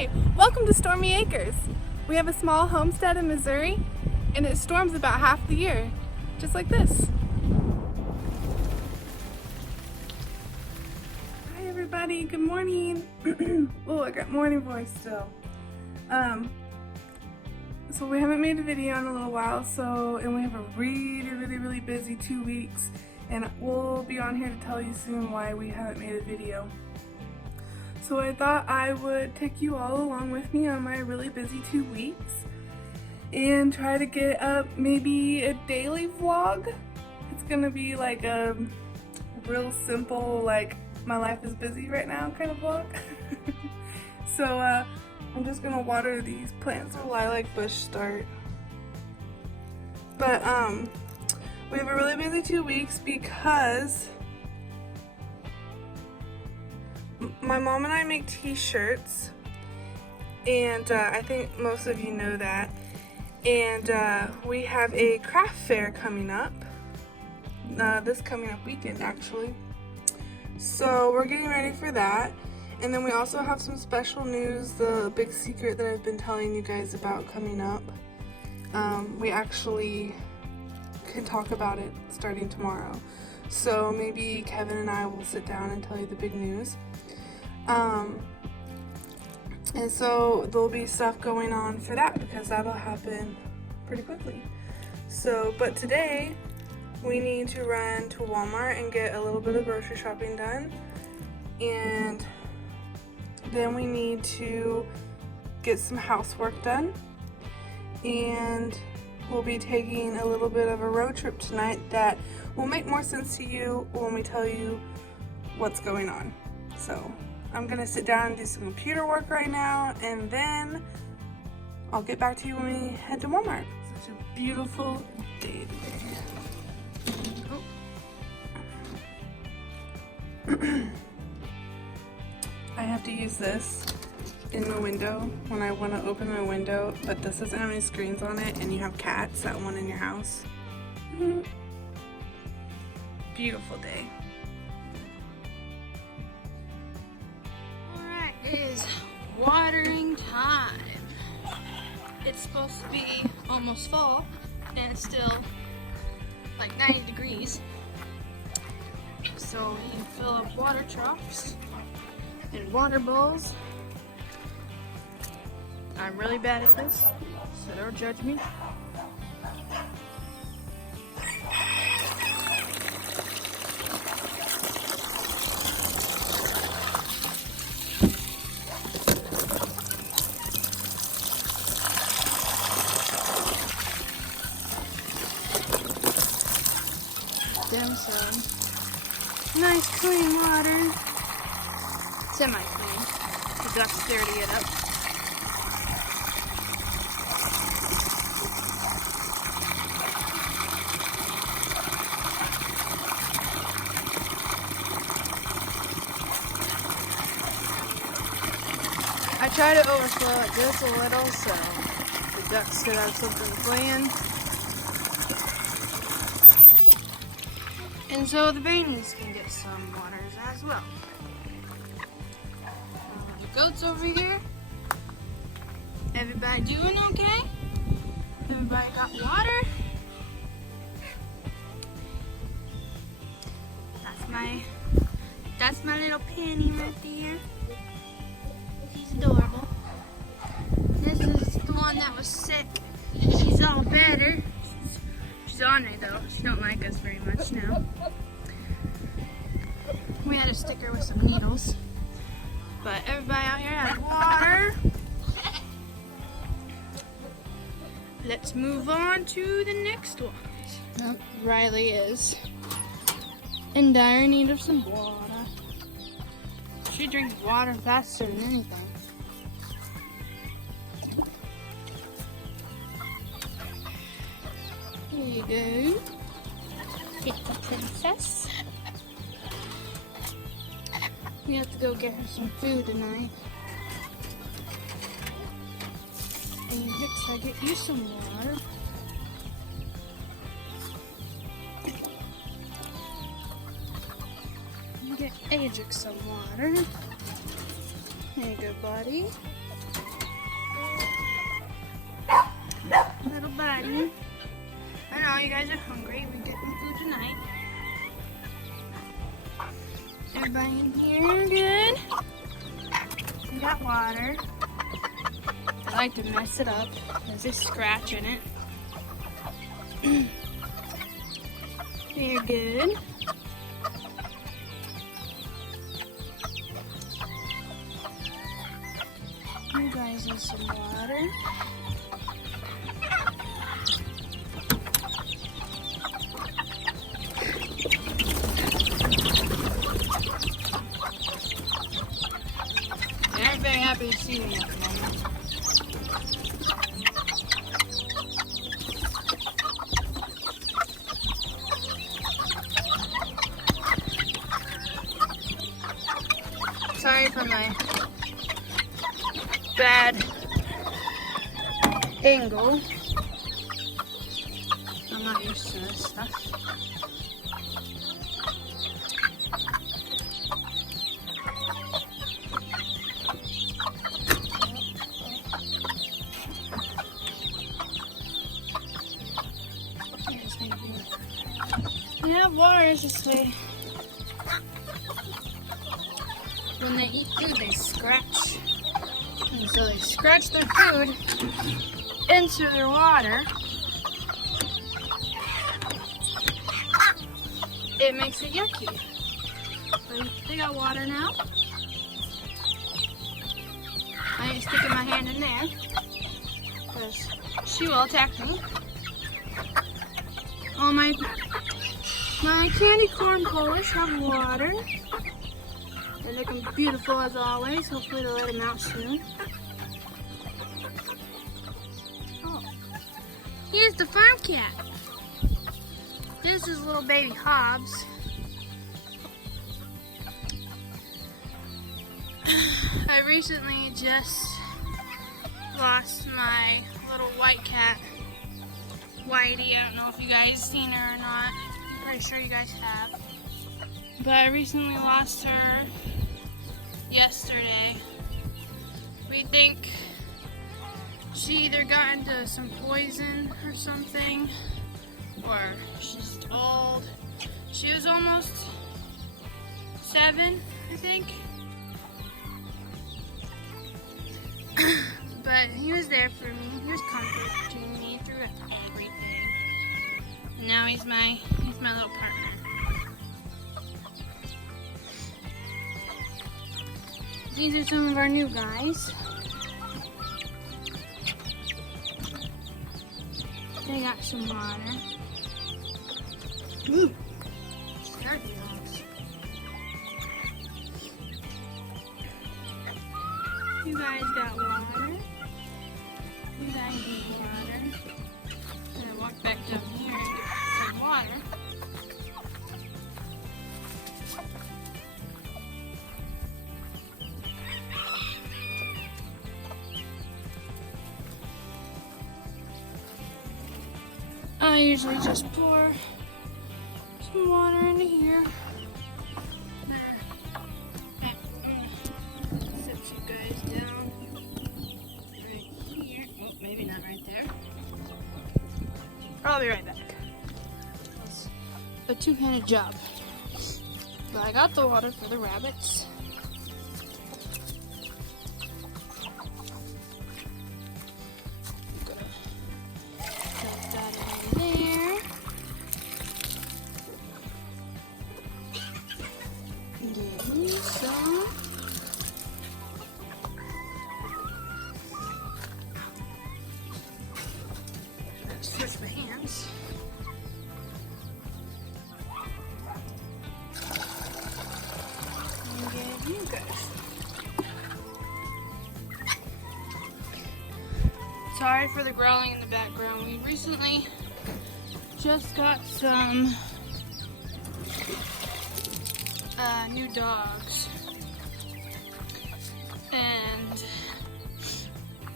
Hi, welcome to Stormy Acres. We have a small homestead in Missouri and it storms about half the year, just like this. Hi everybody, good morning. Oh, I got morning voice still. So we haven't made a video in a little while, and we have a really busy 2 weeks, and we'll be on here to tell you soon why we haven't made a video. So I thought I would take you all along with me on my really busy 2 weeks and try to get up maybe a daily vlog. It's gonna be like a real simple, like my life is busy right now kind of vlog. So I'm just gonna water these plants. A lilac bush start. But we have a really busy 2 weeks because my mom and I make t-shirts, and I think most of you know that, and we have a craft fair coming up, this coming up weekend actually, so we're getting ready for that. And then we also have some special news, the big secret that I've been telling you guys about coming up. We actually can talk about it starting tomorrow, so maybe Kevin and I will sit down and tell you the big news. And so there'll be stuff going on for that because that'll happen pretty quickly. So, but today we need to run to Walmart and get a little bit of grocery shopping done, and then we need to get some housework done, and we'll be taking a little bit of a road trip tonight that will make more sense to you when we tell you what's going on. So I'm gonna sit down and do some computer work right now, and then I'll get back to you when we head to Walmart. Such a beautiful day today. Oh. I have to use this in the window when I want to open my window, but this doesn't have any screens on it, and you have cats that want in your house. Beautiful day. Alright, it is watering time. It's supposed to be almost fall, and it's still like 90 degrees. So we can fill up water troughs and water bowls. I'm really bad at this, so don't judge me. Them some nice clean water. Semi-clean. The ducks dirty it up. I try to overflow it just a little so the ducks could have something to play in. And so the babies can get some waters as well. The goats over here. Everybody doing okay? Everybody got water? That's my little penny right there. She's adorable. This is the one that was sick. She's all better. She's on it though. She don't like us very much now. We had to stick her with some needles. But everybody out here has water. Let's move on to the next one. Oh, Riley is in dire need of some water. She drinks water faster than anything. Here you go. Get the princess. We have to go get her some food tonight. And next I get you some water. And get Adric some water. There you go, buddy. exciting. I know you guys are hungry. We're getting food tonight. Everybody in here good? We got water. I like to mess it up. There's a scratch in it. You're good. You guys need some water. They're very happy to see me at the moment. Sorry for my bad angle. I'm not used to this stuff. Yeah, water is this way. When they eat food, they scratch. And so they scratch their food into their water. It makes it yucky. But they got water now. I ain't sticking my hand in there because she will attack me. All my candy corn polish have water. They're looking beautiful as always. Hopefully they'll let them out soon. Oh, here's the farm cat. This is little baby Hobbs. I recently just lost my little white cat, Whitey. I don't know if you guys seen her or not. I'm pretty sure you guys have. But I recently lost her yesterday. We think she either got into some poison or something, or she's old. She was almost 7, I think. But he was there for me. He was comforting me through everything. And now he's my little partner. These are some of our new guys. They got some water. Ooh, sturdy dogs. You guys got water. You guys need water. I'm gonna walk back down here and get some water. I usually just pour some water into here. There. Sit you guys down right here. Oh, maybe not right there. I'll be right back. It's a two-handed job. But I got the water for the rabbits. Switch my hands. And get you guys. Sorry for the growling in the background. We recently just got some new dogs. And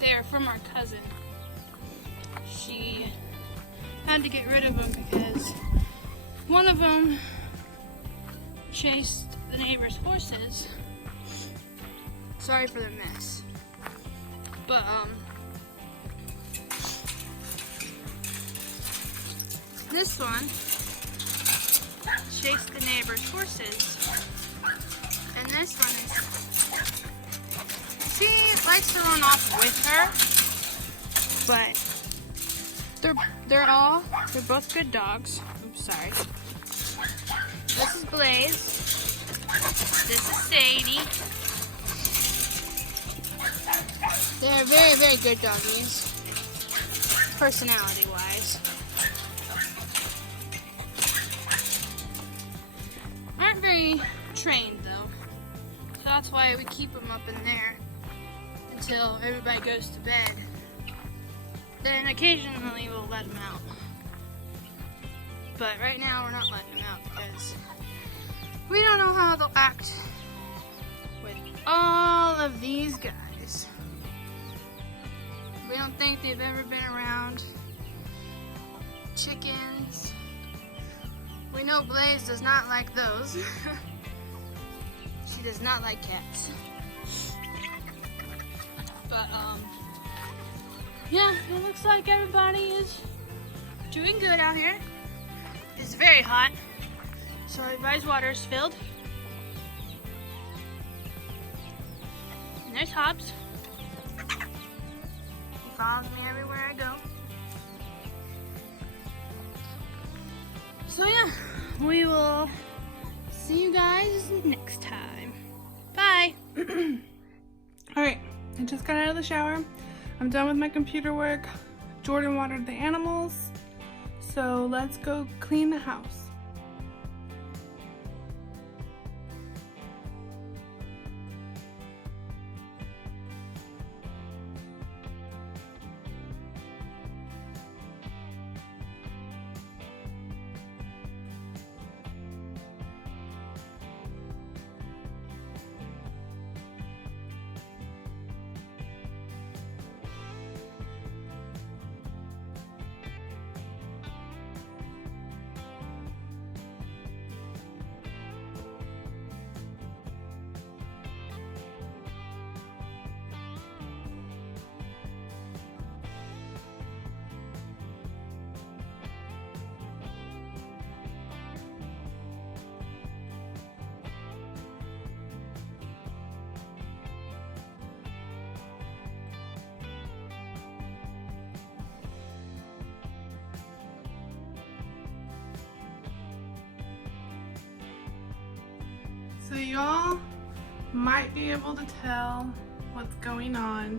they're from our cousin. She had to get rid of them because one of them chased the neighbor's horses. Sorry for the mess. But This one chased the neighbor's horses. And this one is, she likes to run off with her, but they're both good dogs. Oops, sorry. This is Blaze. This is Sadie. They're very, very good doggies, personality-wise. Aren't very trained though, so that's why we keep them up in there until everybody goes to bed. Then occasionally we'll let them out, but right now we're not letting them out because we don't know how they'll act with all of these guys. We don't think they've ever been around chickens. We know Blaze does not like those. She does not like cats. But, yeah, it looks like everybody is doing good out here. It's very hot, so everybody's water is filled. And there's Hobbs. He follows me everywhere I go. So yeah, we will see you guys next time. Bye. Alright, I just got out of the shower. I'm done with my computer work. Jordan watered the animals. So let's go clean the house. So y'all might be able to tell what's going on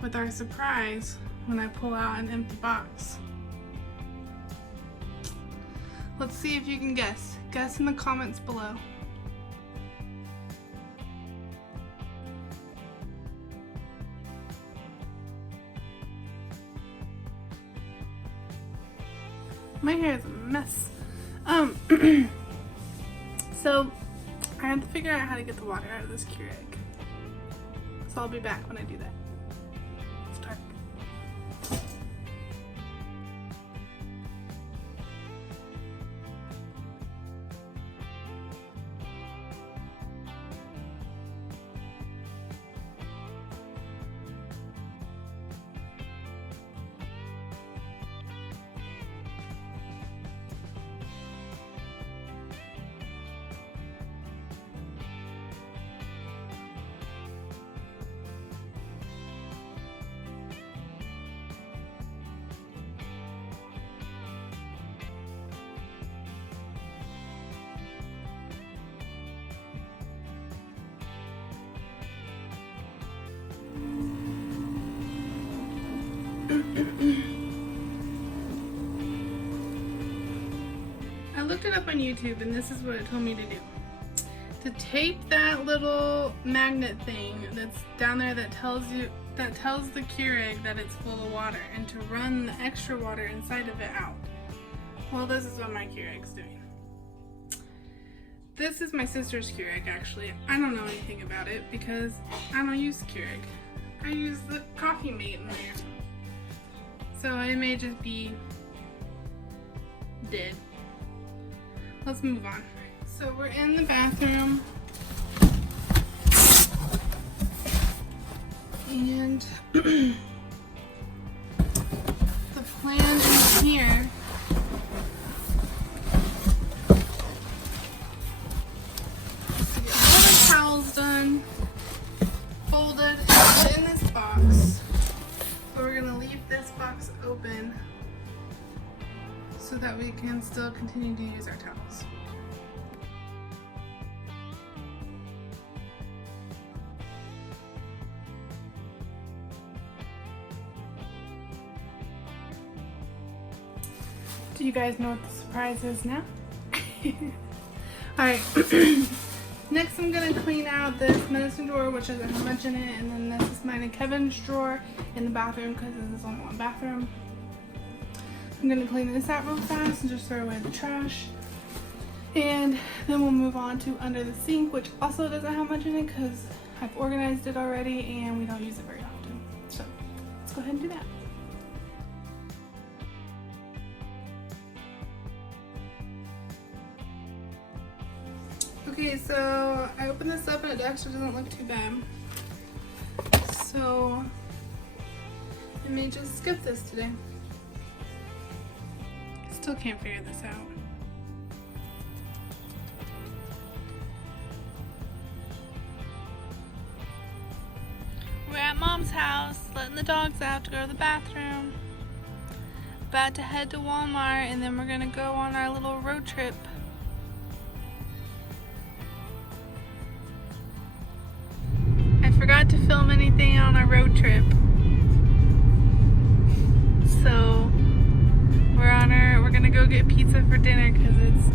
with our surprise when I pull out an empty box. Let's see if you can guess. Guess in the comments below. My hair is a mess. So I have to figure out how to get the water out of this Keurig. So I'll be back when I do that. Start. I looked it up on YouTube and this is what it told me to do. To tape that little magnet thing that's down there that tells the Keurig that it's full of water, and to run the extra water inside of it out. Well, this is what my Keurig's doing. This is my sister's Keurig actually. I don't know anything about it because I don't use Keurig. I use the coffee mate in there. So it may just be dead. Let's move on. So we're in the bathroom. And the plan in here so that we can still continue to use our towels. Do you guys know what the surprise is now? Alright, next I'm going to clean out this medicine drawer, which doesn't have much in it, and then this is mine and Kevin's drawer in the bathroom because this is only one bathroom. I'm going to clean this out real fast and just throw away the trash. And then we'll move on to under the sink, which also doesn't have much in it because I've organized it already and we don't use it very often. So let's go ahead and do that. Okay, so I opened this up and it actually doesn't look too bad. So I may just skip this today. Still can't figure this out. We're at Mom's house, letting the dogs out to go to the bathroom. About to head to Walmart and then we're gonna go on our little road trip. I forgot to film anything on our road trip. So we're gonna go get pizza for dinner because it's